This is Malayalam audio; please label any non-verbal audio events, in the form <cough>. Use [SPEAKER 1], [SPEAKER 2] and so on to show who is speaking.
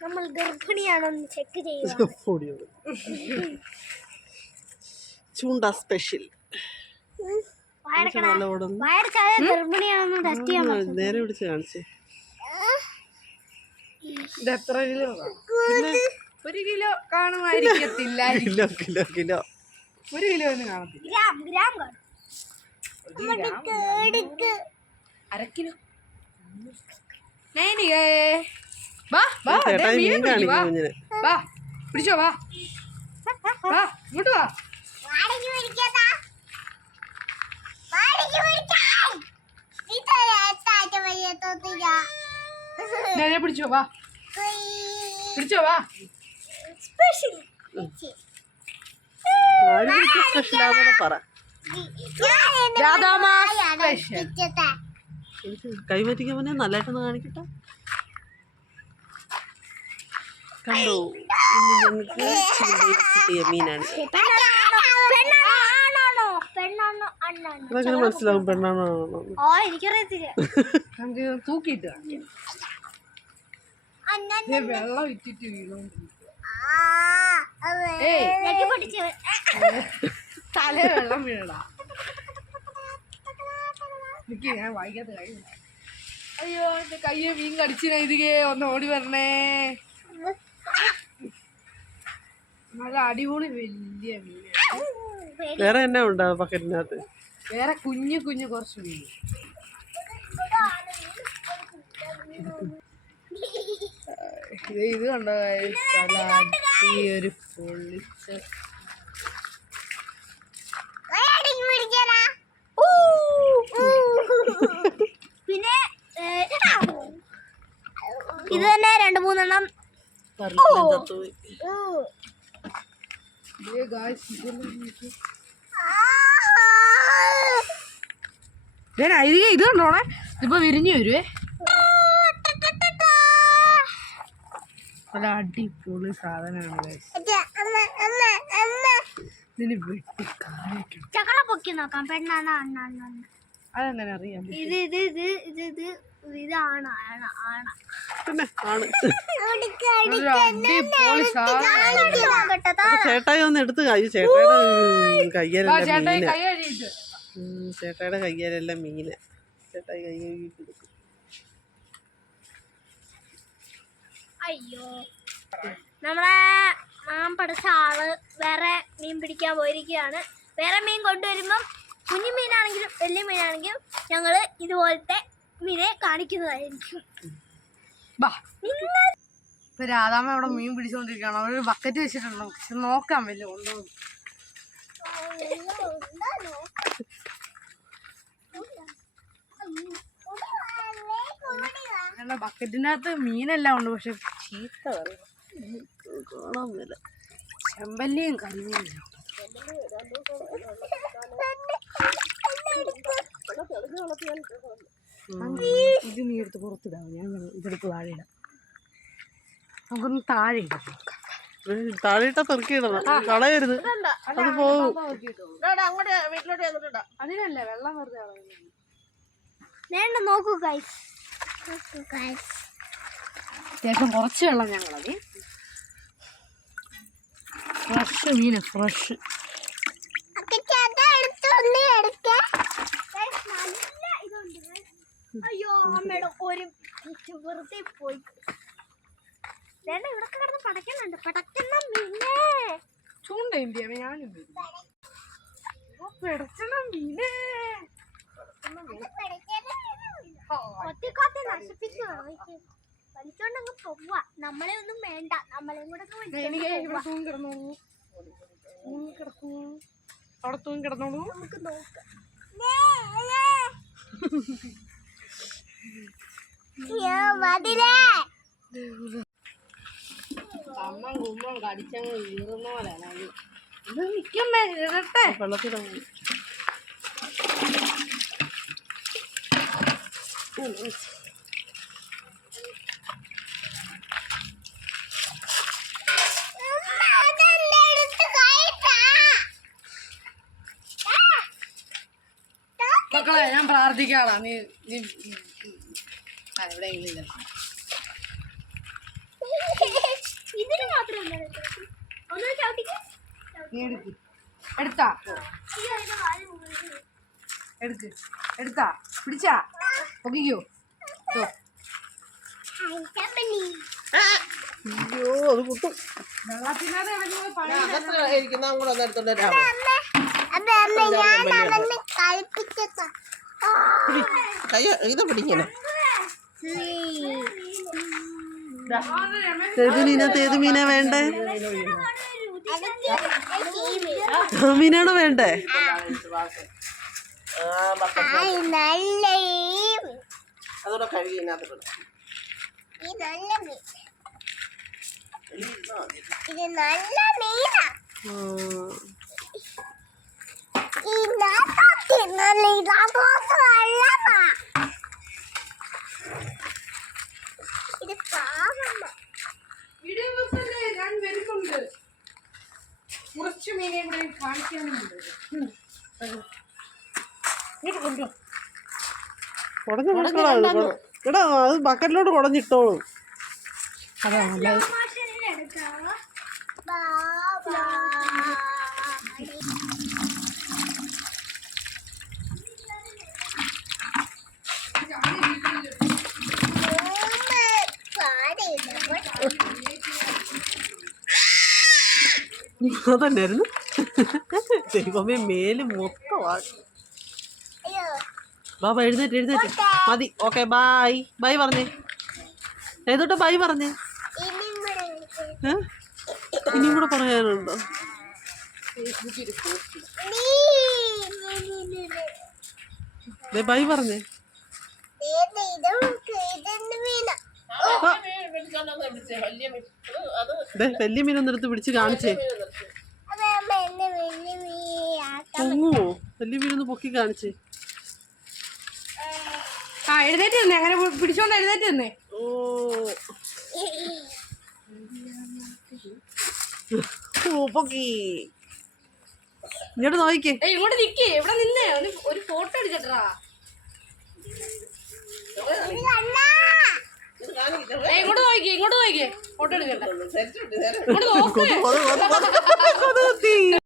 [SPEAKER 1] നമ്മൾ ഗർഭിണിയാണെന്ന് ചെക്ക്
[SPEAKER 2] ചെയ്യുന്നത് ചൂണ്ട സ്പെഷ്യൽ നേരെ പിടിച്ച് കാണിച്ചേ.
[SPEAKER 3] ഇത് എത്ര കിലോ? ഒരു കിലോ കാണുമായിരിക്കത്തില്ല. <laughs>
[SPEAKER 2] Kilo kilo kilo.
[SPEAKER 3] ഒരു കിലോ ഒന്നും കാണത്തില്ല.
[SPEAKER 1] ഗ്രാം ഗ്രാം കാണും.
[SPEAKER 3] അര കിലോ. നൈനികേ വാ വാ മീൻ.
[SPEAKER 2] കാണിക്കും കുഞ്ഞിന്.
[SPEAKER 3] പിടിച്ചോ വാ. വാ ഇങ്ങോട്ട് വാ. പിടിച്ചോ വാ. പിടിച്ചോ വാ.
[SPEAKER 1] സ്പെഷ്യൽ
[SPEAKER 2] സ്പെഷ്യൽ ആണെന്ന് പറ.
[SPEAKER 3] രാധാമാ സ്പെഷ്യൽ
[SPEAKER 2] എനിക്ക് കൈമാറ്റിക്കാൻ മുന്നേ നല്ലതായിട്ടൊന്ന് കാണിക്കട്ടെ? കണ്ടോ? ഇന്ന് ഞങ്ങൾക്ക് കിട്ടിയ മീനാണ്. അതെങ്ങനെ മനസ്സിലാവും പെണ്ണാണോ
[SPEAKER 3] തൂക്കിട്ട് വെള്ളം ഇട്ടിട്ട് വീണോണ്ടിരിക്കും തല വെള്ളം വീഴടാ എനിക്ക് ഞാൻ വായിക്കാത്ത കഴിയില്ല അയ്യോ എന്റെ കയ്യെ മീൻ കടിച്ചിന ഇതികെ ഒന്ന് ഓടി വരണേ. നല്ല അടിപൊളി വലിയ മീനാണ്
[SPEAKER 2] വേറെ എന്നാ ഉണ്ടാ പക്കറ്റിനകത്ത്
[SPEAKER 3] വേറെ കുഞ്ഞു കുഞ്ഞു കുറച്ച് മീൻ ഇത് കണ്ടോ പൊള്ളിച്ച
[SPEAKER 1] പിന്നെ ഇത് തന്നെ രണ്ട് മൂന്നെണ്ണം.
[SPEAKER 3] അരികെ ഇത് കണ്ടോണേ ഇതിപ്പോ വിരിഞ്ഞു വരുവേ. നല്ല അടിപൊളി സാധനമാണ്. ഇതിന് വെട്ടി കാണിക്കണം.
[SPEAKER 1] ചക്കള പൊക്കി നോക്കാം. പെണ്ണാണ്
[SPEAKER 3] അതെങ്ങനെ അറിയാം
[SPEAKER 1] ഇത് ഇത് ഇത് ഇത് ഇത്. ഇതാണ് ആണ് ആണ്.
[SPEAKER 2] പിന്നെ ആണ്.
[SPEAKER 3] നല്ല അടിപൊളി സാധനം.
[SPEAKER 2] അപ്പൊ ചേട്ടായി ഒന്ന് എടുത്ത് കൈ ചേട്ടായുടെ കയ്യലെല്ലാം മീന
[SPEAKER 3] കൈ കഴുകിയിട്ട്.
[SPEAKER 2] ചേട്ടായുടെ കയ്യലെല്ലാം മീന ചേട്ടായി കൈ
[SPEAKER 1] അയ്യോ. നമ്മളെ മാം പഠിച്ച ആൾ വേറെ മീൻ പിടിക്കാൻ പോയിരിക്കുകയാണ്. വേറെ മീൻ കൊണ്ടുവരുമ്പം കുഞ്ഞു മീനാണെങ്കിലും വലിയ മീനാണെങ്കിലും ഞങ്ങൾ ഇതുപോലത്തെ മീനെ കാണിക്കുന്നതായിരിക്കും.
[SPEAKER 3] ഇപ്പൊ രാധാമ്മ അവിടെ മീൻ പിടിച്ചോണ്ടിരിക്കുകയാണ്. അവിടെ ഒരു ബക്കറ്റ് വെച്ചിട്ടുണ്ടോ. പക്ഷെ നോക്കാൻ വല്ല ഉണ്ടോ ബക്കറ്റിനകത്ത് മീനെല്ലാം ഉണ്ട്. പക്ഷെ ചീത്ത
[SPEAKER 2] കാണാൻ
[SPEAKER 3] ചെമ്പല്ലിയും കരിമീനും ഇത് നീ എടുത്ത് പുറത്തിടാം. ഞാൻ ഇതെടുത്ത് താഴെ ഇടാം. നമുക്കൊന്ന് താഴെ ഇടാം.
[SPEAKER 2] താഴെയിട്ടാ പെറുക്കിയിടണം. കളയരുത്. അത് പോകും
[SPEAKER 3] അതിനല്ല വെള്ളം വെറുതെ കളയുന്നത്.
[SPEAKER 1] വേണ്ട നോക്കൂ ഗൈസ്
[SPEAKER 3] അത്യാവശ്യം കുറച്ച് വെള്ളം ഞങ്ങളത് ഫ്രഷ് മീന് ഫ്രഷ്
[SPEAKER 1] അയ്യോ അമ്മയുടെ ഒരു വെറുതെ പോയി വേണ്ട ഇവിടെ കിടന്ന് പടക്കുന്നുണ്ട് പടക്കുന്ന മീനേ.
[SPEAKER 3] ചൂണ്ട എന്തിയാ? ഞാനും പിടച്ചണ മീനേ.
[SPEAKER 1] ഒറ്റക്കാത്തെ നശിപ്പിക്കുക വലിച്ചോണ്ടങ്ങ് പോവാ. നമ്മളെ ഒന്നും വേണ്ട. നമ്മളെ കൂടെ
[SPEAKER 3] അവിടെ തൂങ്ങി കിടന്നോളൂ.
[SPEAKER 1] നമുക്ക് നോക്കാം.
[SPEAKER 3] അമ്മ കുമ്മം കടിച്ചങ്ങ് വീറുന്ന പോലെയാണ് ഇത് നിക്കമ്മേ ഇടട്ടെ
[SPEAKER 2] വെള്ളത്തിലാണ്
[SPEAKER 3] മക്കളെ ഞാൻ പ്രാർത്ഥിക്കാളാ നീ നീ ഇല്ല.
[SPEAKER 1] ഇതിന് മാത്രം ഒന്ന് ചവിട്ടിക്ക്?
[SPEAKER 3] എടുക്ക്. എടുത്താ. എടുക്ക്. എടുത്താ? പിടിച്ചാ? പൊക്കിക്കോ? ഇതോ.
[SPEAKER 2] അയ്യോ അത് കുത്തും
[SPEAKER 3] വെള്ളത്തിനകത്ത് കിടക്കുന്നത് പണി
[SPEAKER 2] അകത്ത് ഇരിക്കുന്ന അങ്ങോട്ട് ഒന്ന് എടുത്തോണ്ട് പിടി. കൈ ഇത് പിടിങ്ങനെ മീന ഏത് മീനാ വേണ്ടേ? മീനാണോ വേണ്ടേ?
[SPEAKER 1] നല്ല
[SPEAKER 2] അതോടെ കഴുകി ഇതിനകത്ത് ഇട്.
[SPEAKER 1] ഈ നല്ല മീൻ ഇത് നല്ല മീനാ
[SPEAKER 2] ഉം.
[SPEAKER 1] ഈ നാട്ടോട്ട് നല്ല ഇതാത്തോട്ട് നല്ലതാ ഇത് പാവമ്മ
[SPEAKER 3] വീഡിയോ വെപ്പല്ലേ ഞാൻ വരുന്നുണ്ട് കുറച്ച് മീനെ കൂടെ കാണിക്കാനുണ്ട്
[SPEAKER 2] കുടഞ്ഞ മക്കളാണ് എടാ അത് ബക്കറ്റിലോട്ട് കുടഞ്ഞിട്ടോളൂ.
[SPEAKER 3] അതാ നല്ലത്
[SPEAKER 2] അതന്നായിരുന്നു ദൈവമേ മേൽ മൊത്തമാക്കി ബാബ എഴുന്നേറ്റ് എഴുന്നേറ്റ്. മതി. Okay bye. ബൈ പറഞ്ഞേ. ഏതോട്ടോ ബൈ പറഞ്ഞേ? ഇനിയും കൂടെ പറയാനുണ്ടോ? ബൈ പറഞ്ഞേ. വലിയ മീനൊന്നും എടുത്ത് പിടിച്ച് കാണിച്ചേ. പൊങ്ങുവോ വലിയ മീനൊന്ന് പൊക്കി കാണിച്ചേ.
[SPEAKER 3] എഴുന്നേറ്റ് തന്നെ അങ്ങനെ പിടിച്ചോണ്ട് എഴുന്നേറ്റ് തന്നെ
[SPEAKER 2] ഓ. ഇങ്ങോട്ട്
[SPEAKER 3] നോക്കി ഇങ്ങോട്ട് നിക്കേ. ഇവിടെ നിന്നേ. ഒരു ഫോട്ടോ എടുക്കട്ടാ ഇങ്ങോട്ട് നോക്കിക്കേ ഇങ്ങോട്ട് നോക്കിക്കേ. ഫോട്ടോ എടുക്കട്ടെ. ഇങ്ങോട്ട് നോക്ക്. <laughs>